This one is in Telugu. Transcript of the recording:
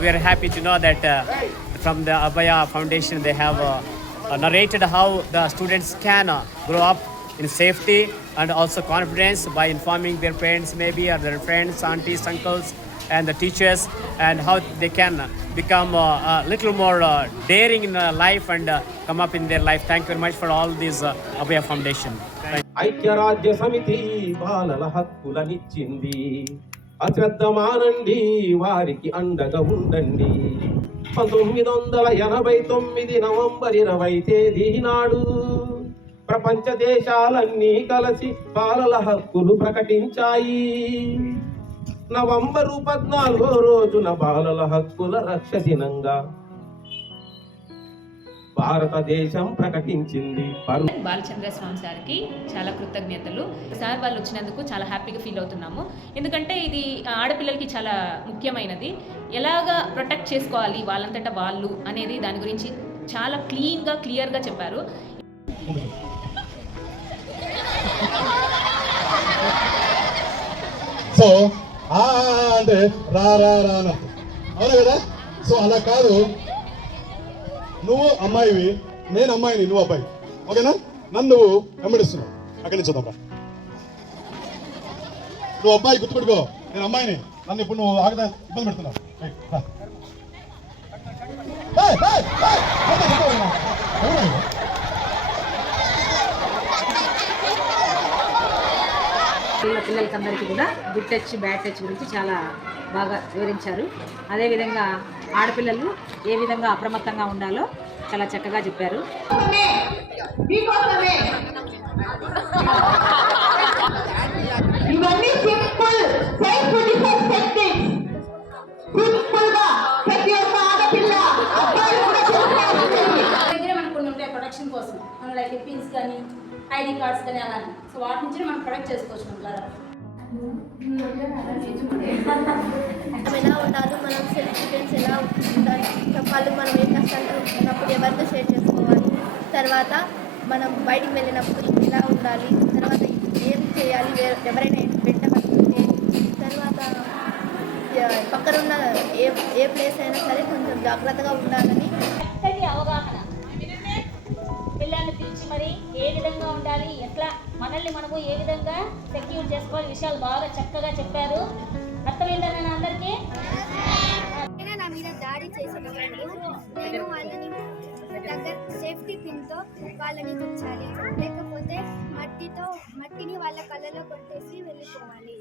we are happy to know that from the Abhaya Foundation they have narrated how the students can grow up in safety and also confidence by informing their parents maybe or their friends, aunties, uncles and the teachers, and how they can become a little more daring in life and come up in their life. Thank you very much for all this Abhaya Foundation. ఐక్యరాజ్య సమితి బాలల హక్కులనిచ్చింది. అశ్రద్ధ మానండి, వారికి అండగా ఉండండి. 1989 నవంబర్ 20 తేదీ నాడు ప్రపంచ దేశాలన్నీ కలిసి బాలల హక్కులు ప్రకటించాయి. నవంబరు 14 రోజున బాలల హక్కుల రక్ష దినంగా భారతదేశం ప్రకటించింది. బాలచంద్ర స్వామి సార్కి చాలా కృతజ్ఞతలు. సార్ వాళ్ళు వచ్చినందుకు చాలా హ్యాపీగా ఫీల్ అవుతున్నాము. ఎందుకంటే ఇది ఆడపిల్లలకి చాలా ముఖ్యమైనది. ఎలాగా ప్రొటెక్ట్ చేసుకోవాలి వాళ్ళంతటా వాళ్ళు అనేది దాని గురించి చాలా క్లియర్గా చెప్పారు. సో అంటే రా రా రా అవును కదా. సో అలా కాదు, నువ్వు అమ్మాయివి, నేను అమ్మాయిని, నువ్వు అబ్బాయి, ఓకేనా? నన్ను నువ్వు వెంబడిస్తున్నావు. అక్కడి నుంచి చూద్దాం. నువ్వు అబ్బాయి గుర్తుపెట్టుకో, నేను అమ్మాయిని, నన్ను ఇప్పుడు నువ్వు ఆగదా ఇబ్బంది పెడుతున్నావు. పిల్లలకందరికీ కూడా గుడ్ టచ్ బ్యాడ్ టచ్ గురించి చాలా బాగా వివరించారు. అదేవిధంగా ఆడపిల్లలు ఏ విధంగా అప్రమత్తంగా ఉండాలో చాలా చక్కగా చెప్పారు. ప్రొడక్షన్ కోసం మనం లైక్ పిన్స్ కానీ ఐడి కార్డ్స్ కానీ అలాంటి, సో వాటి నుంచి మనం ప్రొడక్ట్ చేసుకోవచ్చు. ఎలా ఉండాలి, మనం సెల్ఫ్ డిఫెన్స్ ఎలా ఉండాలి చెప్పాలి, మనం ఏ కష్టాలు ఉన్నప్పుడు ఎవరితో షేర్ చేసుకోవాలి, తర్వాత మనం బయటికి వెళ్ళినప్పుడు ఎలా ఉండాలి, తర్వాత ఏం చేయాలి, ఎవరైనా పెట్టబడుతుంది, తర్వాత పక్కనున్న ఏ ప్లేస్ అయినా సరే కొంచెం జాగ్రత్తగా ఉండాలని అవగాహన, పిల్లల్ని పిలిచి మరి ఏ విధంగా ఉండాలి, ఎట్లా మనల్ని మనము ఏ విధంగా సెక్యూర్ చేసుకోవాలి, విషయాలు బాగా చక్కగా చెప్పారు. అర్థమైందని అందరికీ. నా మీద దాడి చేసినప్పుడు నేను వాళ్ళని దగ్గర సేఫ్టీ పిన్తో వాళ్ళని తుంచాలి, లేకపోతే మట్టిని వాళ్ళ కళ్ళలో కొట్టేసి వెళ్ళిపోవాలి.